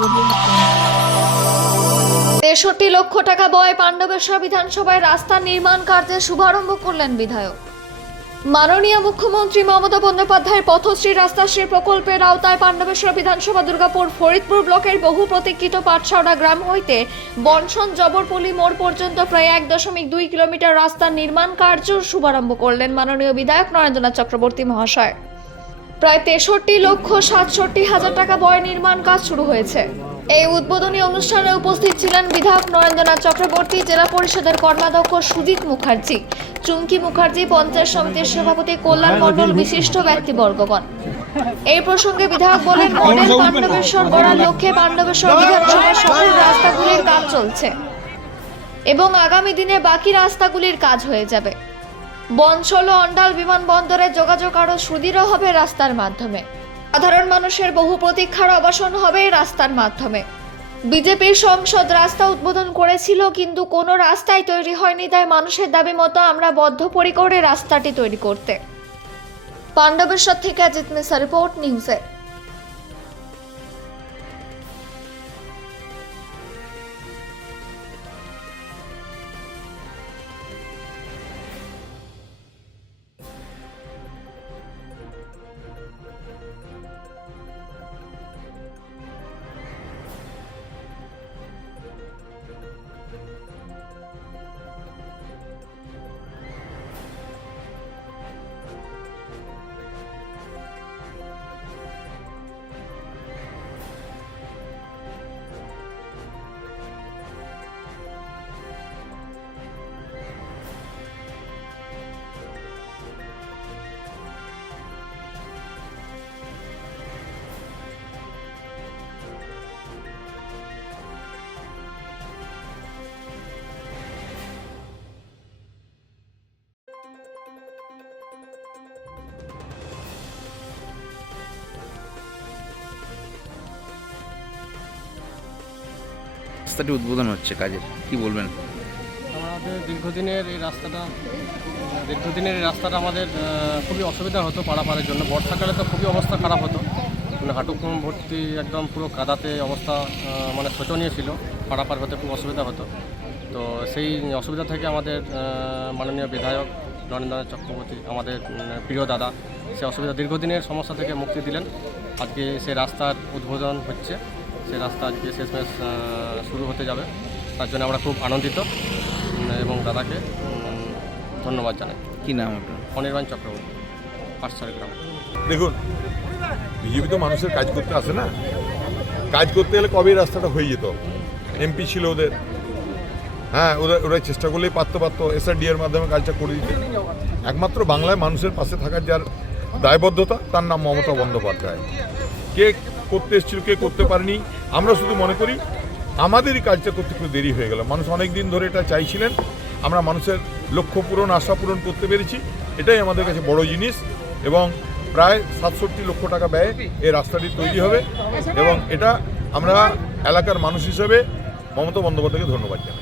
৬৩ লক্ষ টাকা ব্যয়ে পাণ্ডবেশ্বর বিধানসভায় রাস্তা নির্মাণ কার্যের শুভারম্ভ করলেন বিধায়ক। মাননীয় মুখ্যমন্ত্রী মমতা বন্দ্যোপাধ্যায়ের পথশ্রী রাস্তাশ্রী প্রকল্পের আওতায় পাণ্ডবেশ্বর বিধানসভা দুর্গাপুর ফরিদপুর ব্লকের বহু প্রতীক্ষিত পাটশাওড়া গ্রাম হইতে বনশন জবরপল্লী মোড় পর্যন্ত প্রায় ১.২ কিলোমিটার রাস্তার নির্মাণ কার্য শুভারম্ভ করলেন মাননীয় বিধায়ক নরেন্দ্রনাথ চক্রবর্তী মহাশয়। প্রায় ৬৩,৬৭,০০০ টাকা ব্যয়ে নির্মাণ কাজ শুরু হয়েছে। এই উদ্বোধনী অনুষ্ঠানে উপস্থিত ছিলেন বিধায়ক নরেন্দ্রনাথ চক্রবর্তী, জেলা পরিষদের কর্মাধ্যক্ষ সুজিত মুখার্জি, চুমকি মুখার্জি, পঞ্চায়েত সমিতির সভাপতি কল্যাণ মণ্ডল, বিশিষ্ট ব্যক্তিবর্গগণ। এই প্রসঙ্গে বিধায়ক বলেন, মডেল পাণ্ডবেশ্বর গড়ার লক্ষ্যে পাণ্ডবেশ্বর বিধানসভার সকল রাস্তাগুলির কাজ চলছে এবং আগামী দিনে বাকি রাস্তাগুলির কাজ হয়ে যাবে। বনশল ও অন্ডাল বিমানবন্দরে যোগাযোগ আরও সুদৃঢ় হবে রাস্তার মাধ্যমে। সাধারণ মানুষের বহু প্রতীক্ষার অবসান হবে রাস্তার মাধ্যমে। বিজেপির সংসদ রাস্তা উদ্বোধন করেছিল, কিন্তু কোনো রাস্তাই তৈরি হয়নি, তাই মানুষের দাবি মতো আমরা বদ্ধপরিকরে রাস্তাটি তৈরি করতে। পাণ্ডবেশ্বর থেকে অজিত মিশ্রা রিপোর্ট, নিউজে। রাস্তাটি উদ্বোধন হচ্ছে, কাজের কি বলবেন? আমাদের দীর্ঘদিনের এই রাস্তাটা আমাদের খুবই অসুবিধা হতো পারাপারের জন্য। বর্ষাকালে তো খুবই অবস্থা খারাপ হতো, মানে হাঁটু ভর্তি একদম পুরো কাদাতে অবস্থা, মানে শোচনীয় ছিল। পারাপার হতে খুব অসুবিধা হতো। তো সেই অসুবিধা থেকে আমাদের মাননীয় বিধায়ক নরেন্দ্রনাথ চক্রবর্তী, আমাদের প্রিয় দাদা, সে অসুবিধা দীর্ঘদিনের সমস্যা থেকে মুক্তি দিলেন। আজকে সেই রাস্তার উদ্বোধন হচ্ছে, সেই রাস্তা আজকে শেষমেশ শুরু হতে যাবে। তার জন্য আমরা খুব আনন্দিত এবং দাদাকে ধন্যবাদ জানাই। কি নাম আপনার? অনির্বাণ চক্রবর্তী, পাটশাওড়া গ্রাম। দেখুন, বিজেপি তো মানুষের কাজ করতে আসে না, কাজ করতে গেলে কবেই রাস্তাটা হয়ে যেত। এমপি ছিল ওদের, হ্যাঁ, ওরা চেষ্টা করলেই পারতো SRDR মাধ্যমে কাজটা করে দিতে। একমাত্র বাংলায় মানুষের পাশে থাকার যার দায়বদ্ধতা, তার নাম মমতা বন্দ্যোপাধ্যায়। কে করতে এসেছিল, কে করতে পারেনি, আমরা শুধু মনে করি আমাদেরই কাজটা করতে একটু দেরি হয়ে গেল। মানুষ অনেক দিন ধরে এটা চাইছিলেন, আমরা মানুষের লক্ষ্য পূরণ, আশা পূরণ করতে পেরেছি, এটাই আমাদের কাছে বড় জিনিস। এবং প্রায় ৬৭ লক্ষ টাকা ব্যয়ে এই রাস্তাটি তৈরি হবে এবং এটা আমরা এলাকার মানুষ হিসেবে মমতা বন্দ্যোপাধ্যায়কে ধন্যবাদ জানাই।